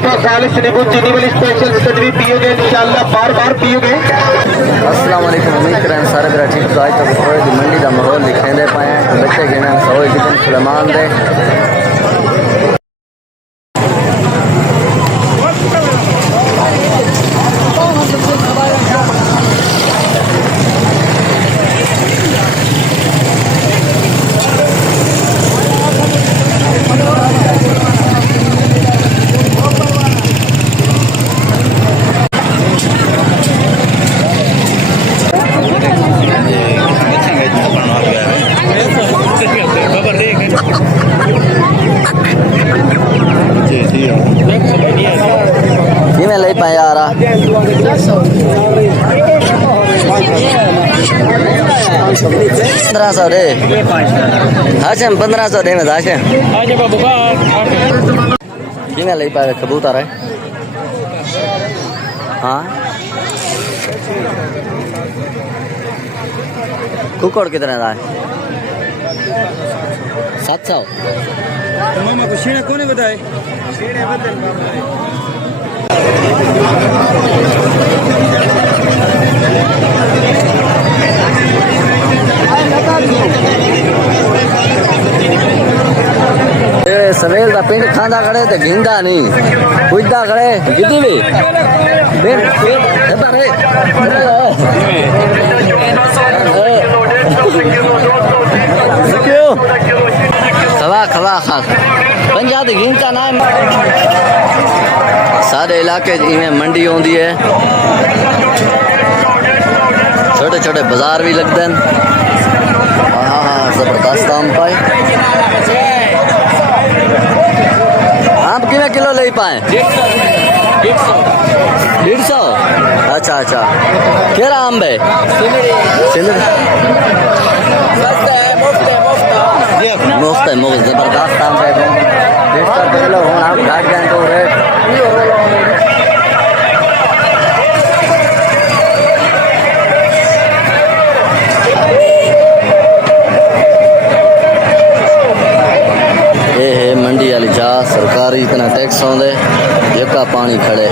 शरीफा खालिस नींबू चीनी वाली स्पेशल स्टडी पियोगे इंशाल्लाह बार बार पियोगे। अस्सलाम वालेकुम, उम्मीद करें सारे मेरा ठीक। तो आज तक थोड़ी दी मंडी का माहौल दिखाते पाए हैं। बच्चे गिने सौ जितने सलमान दे किमें ले पाए यार 1500 दे हाशिम 1500 दे में हाशिम किमें ले पाए कबूतर है। हाँ कुकड़ कितने का है 700 मामा को शीणे कोने बताए सवेल का पिंड खांदा खड़े तो गिंदा नहीं कुदा खड़े गिद्दी भी खवा खवा खा पंजा तो गिनता ना सारे इलाके में मंडी होती है। छोटे छोटे बाजार भी लगते हैं। हाँ जबरदस्त आम पाए। आम कितने किलो ले पाए 150। अच्छा अच्छा केरा आम है मुफ्त है मुफ्त जबरदस्त आम है। 150 किलो आप घाट गए तो रेट मंडी वाली जा सरकारी इतना टैक्स आते जका पानी खड़े।